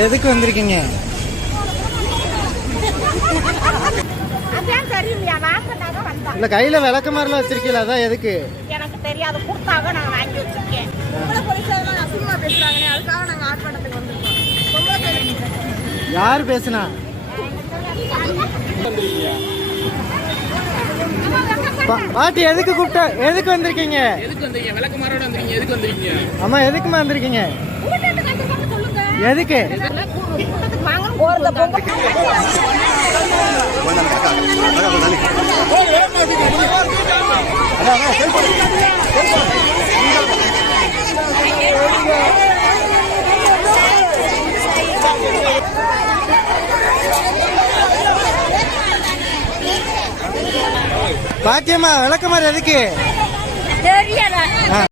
எதுக்கு வந்திருக்கீங்க? இல்ல கையில விளக்கமாரெல்லாம் வச்சிருக்கீங்களா? அதான் எதுக்கு? எனக்கு தெரியாது, கொடுத்தாங்க நான் வாங்கி வச்சிருக்கேன். யாரு பேசுனா? பாட்டி எதுக்கு கூப்பிட்டா? எதுக்கு வந்திருக்கீங்க? ஆமா, எதுக்குமா வந்திருக்கீங்க? எதுக்கு? பாட்டியம்மா விளக்கமாறு எதுக்கு? தெரியல.